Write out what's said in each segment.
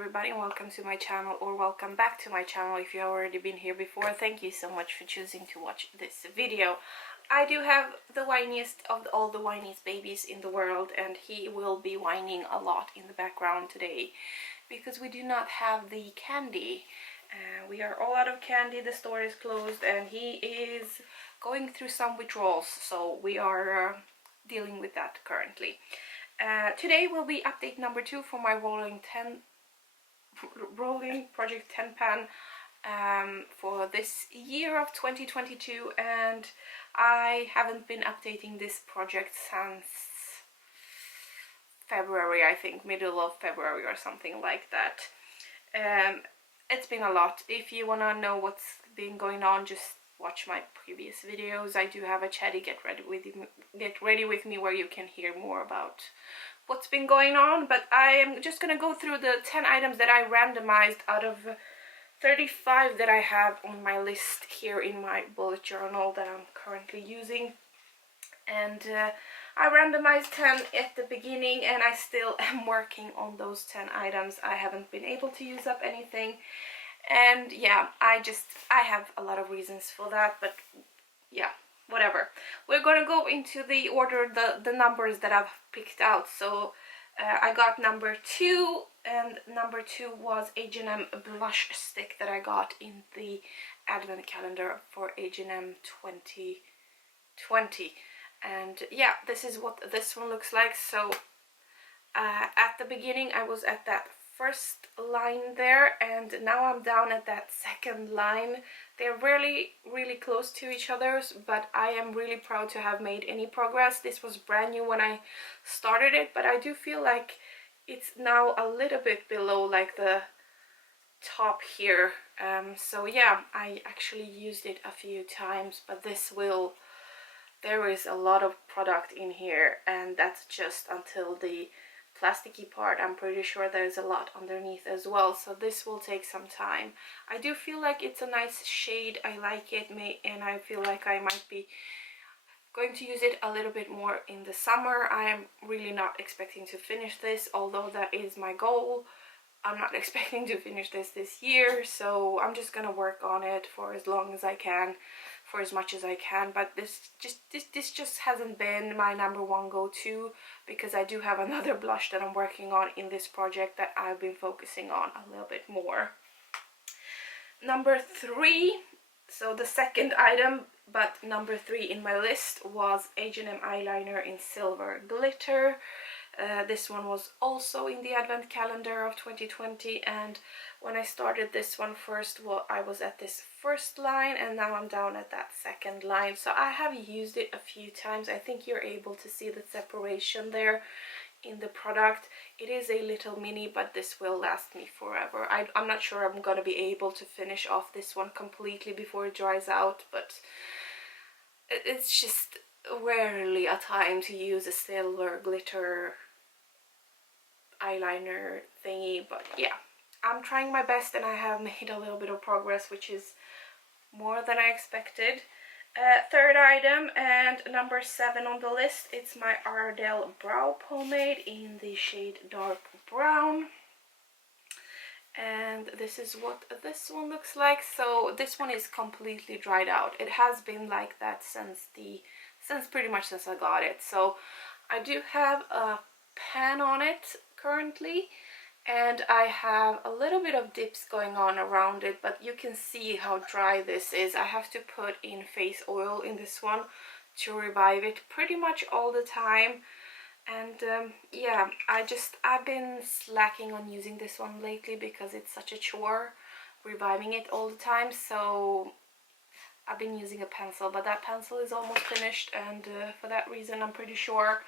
everybody, and welcome to my channel, or welcome back to my channel if you have already been here before. Thank you so much for choosing to watch this video. I do have the whiniest of all the whiniest babies in the world, and he will be whining a lot in the background today because we do not have the candy. We are all out of candy, the store is closed, and he is going through some withdrawals, so we are dealing with that currently. Today will be update number 2 for my rolling project 10 pan for this year of 2022, and I haven't been updating this project since February, I think, middle of February or something like that. It's been a lot. If you want to know what's been going on, just watch my previous videos. I do have a chatty get ready with me where you can hear more about what's been going on, but I am just gonna go through the 10 items that I randomized out of 35 that I have on my list here in my bullet journal that I'm currently using. And I randomized 10 at the beginning, and I still am working on those 10 items. I haven't been able to use up anything, and yeah, I have a lot of reasons for that, but yeah, whatever. We're gonna go into the order, the numbers that I've picked out. So I got number 2, and number 2 was H&M blush stick that I got in the advent calendar for H&M 2020. And yeah, this is what this one looks like. So at the beginning I was at that first line there, and now I'm down at that second line. They're really close to each other, but I am really proud to have made any progress. This was brand new when I started it, but I do feel like it's now a little bit below like the top here. So yeah, I actually used it a few times, but there is a lot of product in here, and that's just until the plasticky part. I'm pretty sure there's a lot underneath as well, so this will take some time. I do feel like it's a nice shade. I like it, and I feel like I might be going to use it a little bit more in the summer. I am really not expecting to finish this, although that is my goal. I'm not expecting to finish this year, so I'm just gonna work on it for as long as I can, for as much as I can. But this just hasn't been my number one go-to, because I do have another blush that I'm working on in this project that I've been focusing on a little bit more. Number 3, so the second item, but number 3 in my list, was H&M eyeliner in silver glitter. This one was also in the advent calendar of 2020, and when I started this one first, well, I was at this first line, and now I'm down at that second line. So I have used it a few times. I think you're able to see the separation there in the product. It is a little mini, but this will last me forever. I'm not sure I'm gonna be able to finish off this one completely before it dries out, but it's just rarely a time to use a silver glitter eyeliner thingy. But yeah, I'm trying my best, and I have made a little bit of progress, which is more than I expected. Third item, and number 7 on the list, it's my Ardell brow pomade in the shade dark brown, and this is what this one looks like. So this one is completely dried out. It has been like that since pretty much since I got it. So I do have a pan on it currently, and I have a little bit of dips going on around it, but you can see how dry this is. I have to put in face oil in this one to revive it pretty much all the time. And yeah, I've been slacking on using this one lately because it's such a chore reviving it all the time. So I've been using a pencil, but that pencil is almost finished, and for that reason I'm pretty sure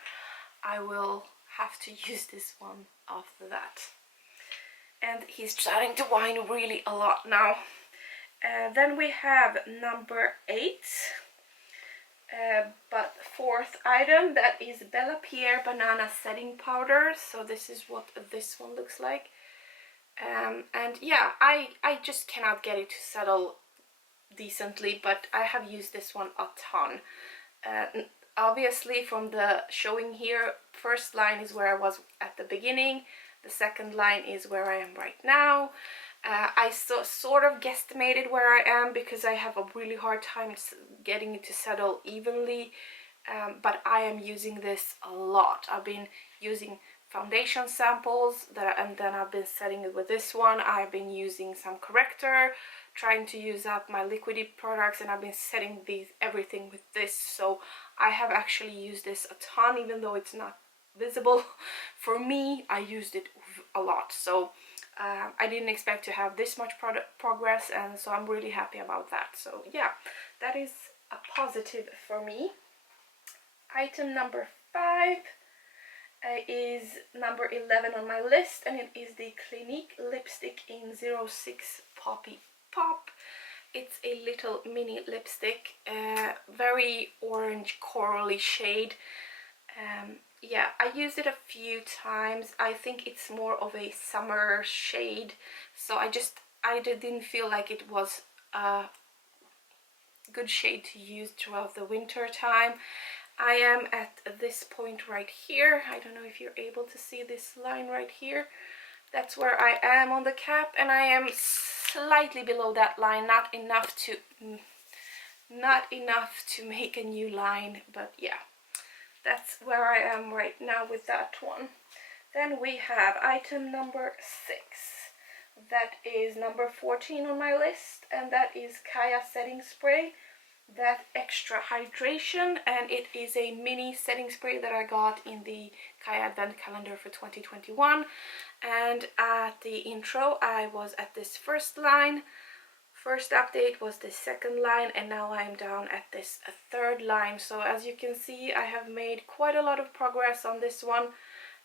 I will have to use this one after that. And he's starting to whine really a lot now. Then we have number 8, but 4th item, that is Pierre banana setting powder. So this is what this one looks like. And yeah, I just cannot get it to settle decently, but I have used this one a ton. Obviously from the showing here, first line is where I was at the beginning, The second line is where I am right now. I sort of guesstimated where I am because I have a really hard time getting it to settle evenly, but I am using this a lot. I've been using foundation samples and then I've been setting it with this one. I've been using some corrector, trying to use up my liquidy products, and I've been setting everything with this. So I have actually used this a ton, even though it's not visible. For me, I used it a lot. So I didn't expect to have this much progress, and so I'm really happy about that. So yeah, that is a positive for me. Item number 5 is number 11 on my list, and it is the Clinique lipstick in 06 Poppy Pop. It's a little mini lipstick, very orange corally shade. Yeah, I used it a few times. I think it's more of a summer shade, so I didn't feel like it was a good shade to use throughout the winter time. I am at this point right here. I don't know if you're able to see this line right here. That's where I am on the cap, and I am slightly below that line, not enough to make a new line, but yeah, that's where I am right now with that one. Then we have item number 6. That is number 14 on my list, and that is CAIA setting spray. That extra hydration, and it is a mini setting spray that I got in the CAIA advent calendar for 2021. And at the intro I was at this first line. First update was the second line, and now I'm down at this third line. So as you can see, I have made quite a lot of progress on this one.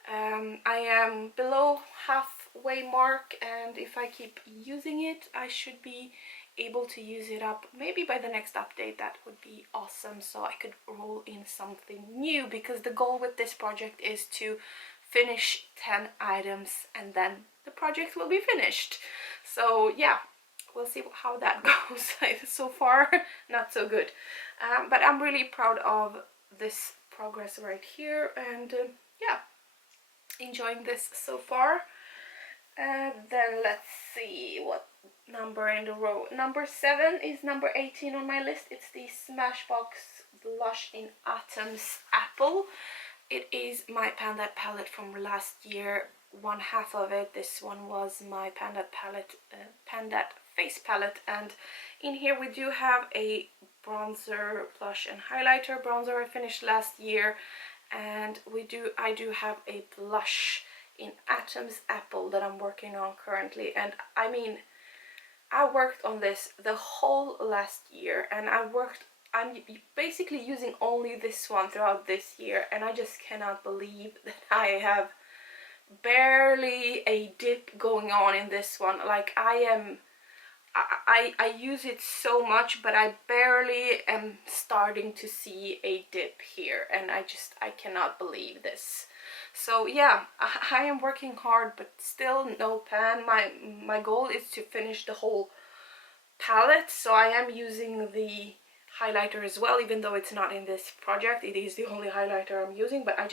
I am below halfway mark, and if I keep using it, I should be able to use it up maybe by the next update. That would be awesome, so I could roll in something new, because the goal with this project is to finish 10 items and then the project will be finished. So yeah, we'll see how that goes. So far not so good, but I'm really proud of this progress right here, and yeah, enjoying this so far. Then let's see what number in the row. Number 7 is number 18 on my list. It's the Smashbox Blush in Atoms Apple. It is my Pandad palette from last year, one half of it. This one was my Pandad palette, Pandad face palette, and in here we do have a bronzer, blush and highlighter. Bronzer I finished last year, and I do have a blush in Atoms Apple that I'm working on currently. And I mean, I worked on this the whole last year, and I'm basically using only this one throughout this year, and I just cannot believe that I have barely a dip going on in this one. Like I use it so much, but I barely am starting to see a dip here, and I cannot believe this. So yeah, I am working hard, but still no pan. My goal is to finish the whole palette, so I am using the highlighter as well, even though it's not in this project. It is the only highlighter I'm using, but I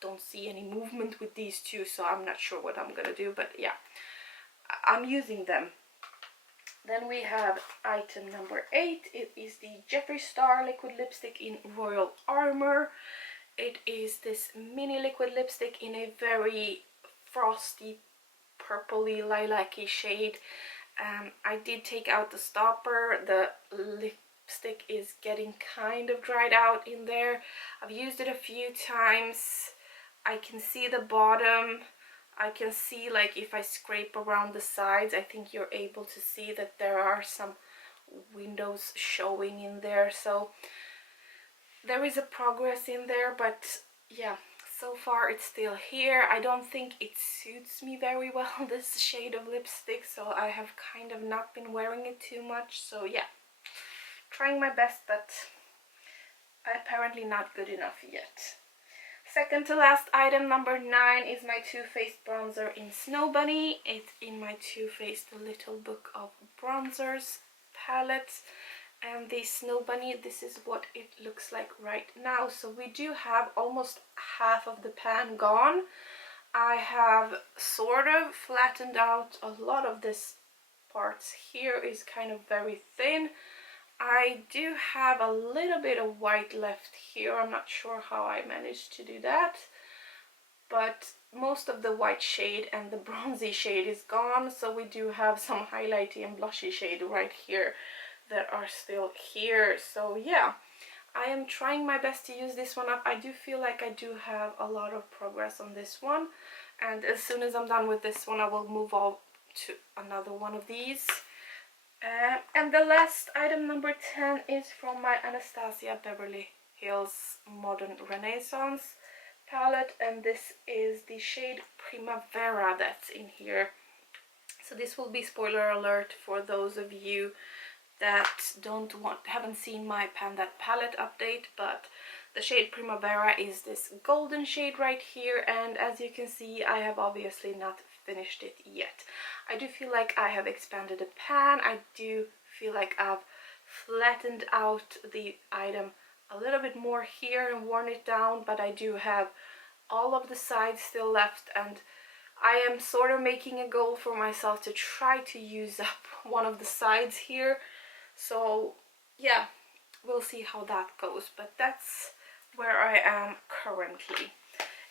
don't see any movement with these two, so I'm not sure what I'm gonna do, but yeah, I'm using them. Then we have item number 8. It is the Jeffree Star liquid lipstick in Royal Armour. It is this mini liquid lipstick in a very frosty, purpley, lilac-y shade. I did take out the stopper. The lipstick is getting kind of dried out in there. I've used it a few times. I can see the bottom. I can see, like, if I scrape around the sides, I think you're able to see that there are some windows showing in there. So there is a progress in there, but yeah, so far it's still here. I don't think it suits me very well, this shade of lipstick, so I have kind of not been wearing it too much. So yeah, trying my best, but apparently not good enough yet. Second to last item, number 9, is my Too Faced bronzer in Snow Bunny. It's in my Too Faced Little Book of Bronzers palette. And the Snow Bunny, this is what it looks like right now. So we do have almost half of the pan gone. I have sort of flattened out a lot of this parts here is kind of very thin. I do have a little bit of white left here. I'm not sure how I managed to do that, but most of the white shade and the bronzy shade is gone, so we do have some highlighty and blushy shade right here that are still here. So yeah, I am trying my best to use this one up. I do feel like I do have a lot of progress on this one, and as soon as I'm done with this one I will move on to another one of these. And the last item, number 10, is from my Anastasia Beverly Hills Modern Renaissance palette, and this is the shade Primavera that's in here. So this will be spoiler alert for those of you that haven't seen my Panda palette update, but the shade Primavera is this golden shade right here, and as you can see I have obviously not finished it yet. I do feel like I have expanded the pan. I do feel like I've flattened out the item a little bit more here and worn it down, but I do have all of the sides still left, and I am sort of making a goal for myself to try to use up one of the sides here. So yeah, we'll see how that goes, but that's where I am currently.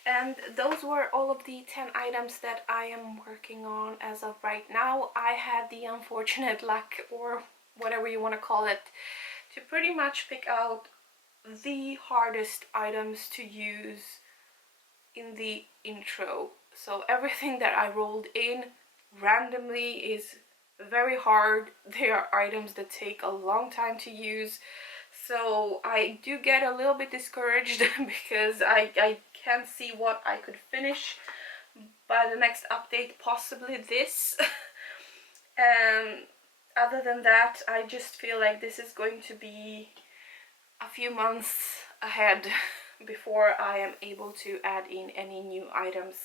And those were all of the 10 items that I am working on as of right now. I had the unfortunate luck, or whatever you want to call it, to pretty much pick out the hardest items to use in the intro. So everything that I rolled in randomly is very hard. They are items that take a long time to use, so I do get a little bit discouraged because I can't see what I could finish by the next update, possibly this. And other than that, I just feel like this is going to be a few months ahead before I am able to add in any new items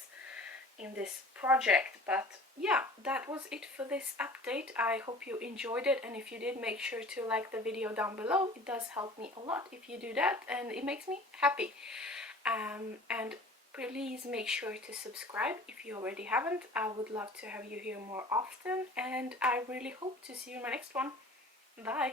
in this project. But yeah, that was it for this update. I hope you enjoyed it, and if you did, make sure to like the video down below. It does help me a lot if you do that, and it makes me happy. And please make sure to subscribe if you already haven't. I would love to have you here more often, and I really hope to see you in my next one. Bye!